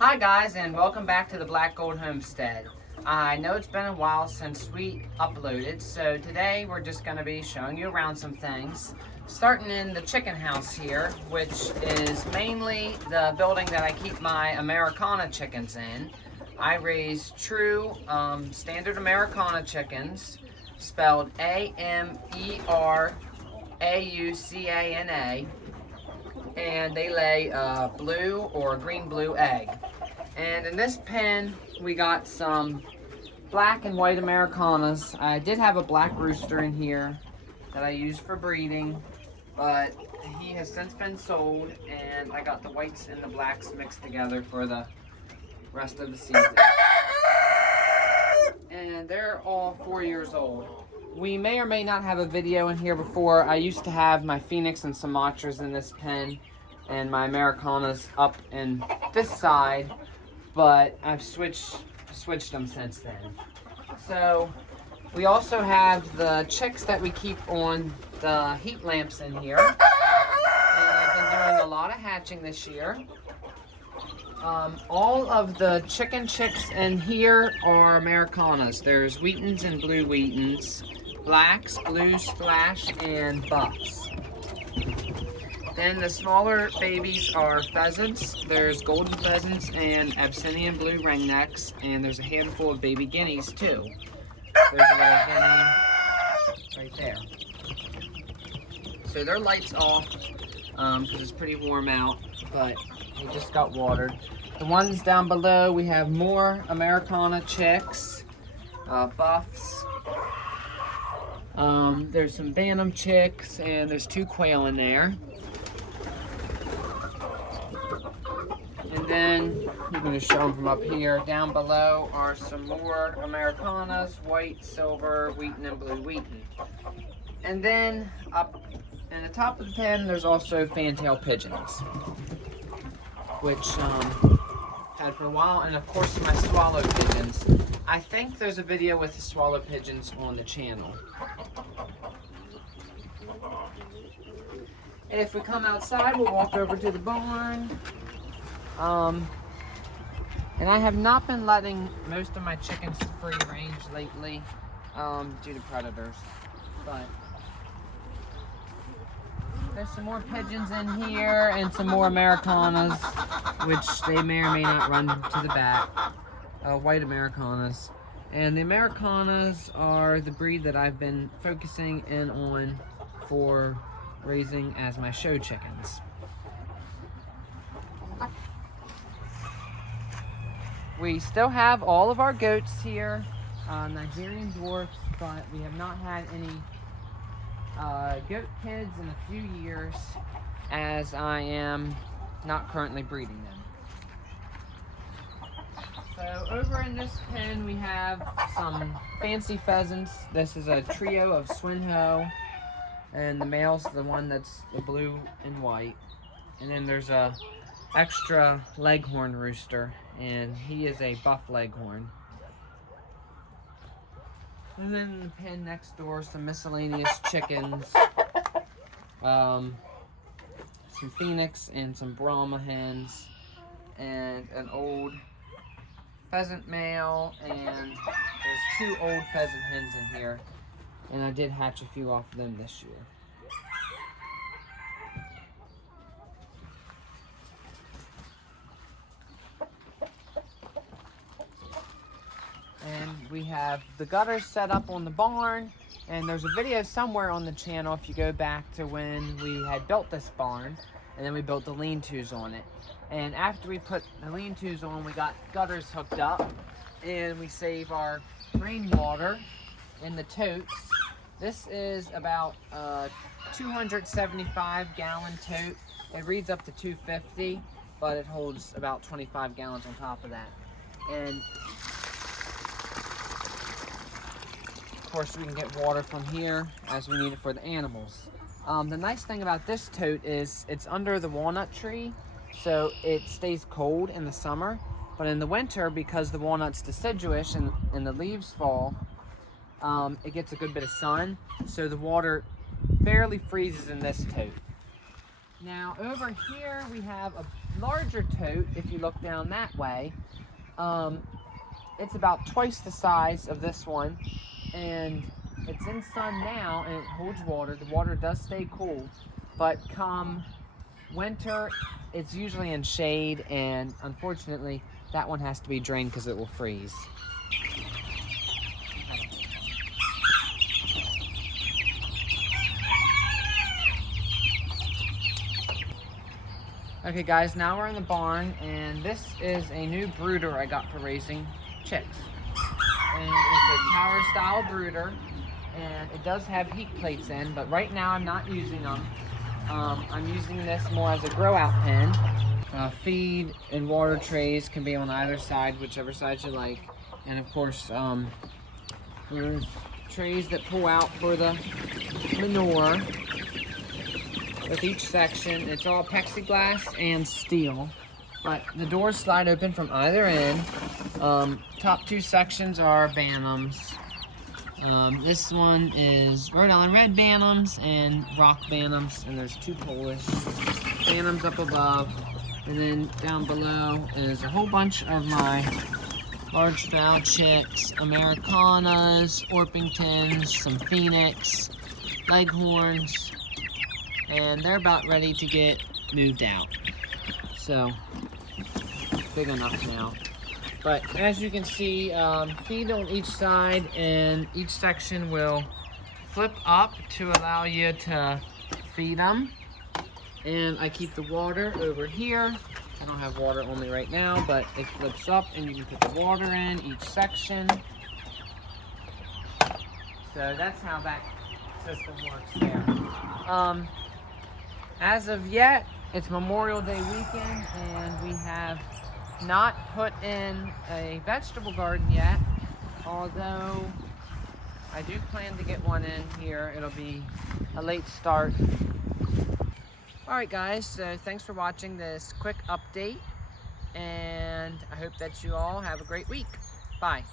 Hi guys, and welcome back to the Black Gold Homestead. I know it's been a while since we uploaded, so today we're just going to be showing you around some things. Starting in the chicken house here, which is mainly the building that I keep my Ameraucana chickens in. I raise true standard Ameraucana chickens, spelled Ameraucana, and they lay a blue or green-blue egg. And in this pen, we got some black and white Ameraucanas. I did have a black rooster in here that I used for breeding, but he has since been sold, and I got the whites and the blacks mixed together for the rest of the season. And they're all 4 years old. We may or may not have a video in here before. I used to have my Phoenix and Sumatras in this pen, and my Ameraucanas up in this side, but I've switched them since then. So we also have the chicks that we keep on the heat lamps in here, and I've been doing a lot of hatching this year. All of the chicken chicks in here are Ameraucanas. There's Wheatons and blue Wheatons, blacks, blues, splash, and buffs. Then the smaller babies are pheasants. There's golden pheasants and Abyssinian blue ringnecks, and there's a handful of baby guineas too. There's a little guinea right there. So their light's off because it's pretty warm out, but they just got watered. The ones down below, we have more Ameraucana chicks, buffs. There's some bantam chicks, and there's 2 quail in there. And then, I'm going to show them from up here. Down below are some more Ameraucanas, white, silver, Wheaton, and blue Wheaton. And then, up in the top of the pen, there's also fantail pigeons, which had for a while, and of course my swallow pigeons. I think there's a video with the swallow pigeons on the channel. If we come outside, we'll walk over to the barn. And I have not been letting most of my chickens free range lately due to predators, but there's some more pigeons in here and some more Ameraucanas, which they may or may not run to the back. White Ameraucanas. And the Ameraucanas are the breed that I've been focusing in on for raising as my show chickens. We still have all of our goats here, Nigerian dwarfs, but we have not had any goat kids in a few years, as I am not currently breeding them. So over in this pen we have some fancy pheasants. This is a trio of Swinho, and the male's the one that's the blue and white. And then there's a extra leghorn rooster, and he is a buff leghorn. And then in the pen next door, some miscellaneous chickens, some Phoenix and some Brahma hens, and an old pheasant male, and there's 2 old pheasant hens in here, and I did hatch a few off of them this year. And we have the gutters set up on the barn, and there's a video somewhere on the channel if you go back to when we had built this barn, and then we built the lean-tos on it. And after we put the lean-tos on, we got gutters hooked up, and we save our rainwater in the totes. This is about a 275-gallon tote. It reads up to 250, but it holds about 25 gallons on top of that. And of course, we can get water from here as we need it for the animals. The nice thing about this tote is it's under the walnut tree, so it stays cold in the summer. But in the winter, because the walnut's deciduous and the leaves fall, it gets a good bit of sun, so the water barely freezes in this tote. Now over here we have a larger tote, if you look down that way, it's about twice the size of this one, and it's in sun now and it holds water. The water does stay cool, but come winter it's usually in shade, and unfortunately that one has to be drained because it will freeze. Okay guys, now we're in the barn, and this is a new brooder I got for raising chicks. And it's a tower style brooder, and it does have heat plates in, but right now I'm not using them. I'm using this more as a grow out pen. Feed and water trays can be on either side, whichever side you like. And of course, there's trays that pull out for the manure. With each section, it's all plexiglass and steel, but the doors slide open from either end. Top two sections are Bantams. This one is Rhode Island Red Bantams and Rock Bantams, and there's two Polish Bantams up above. And then down below is a whole bunch of my large fowl chicks, Ameraucanas, Orpingtons, some Phoenix, Leghorns, and they're about ready to get moved out. So, big enough now. But as you can see, feed on each side, and each section will flip up to allow you to feed them. And I keep the water over here. I don't have water on me right now, but it flips up and you can put the water in each section. So that's how that system works there. As of yet, it's Memorial Day weekend, and we have not put in a vegetable garden yet, although I do plan to get one in here. It'll be a late start. Alright guys, so thanks for watching this quick update, and I hope that you all have a great week. Bye.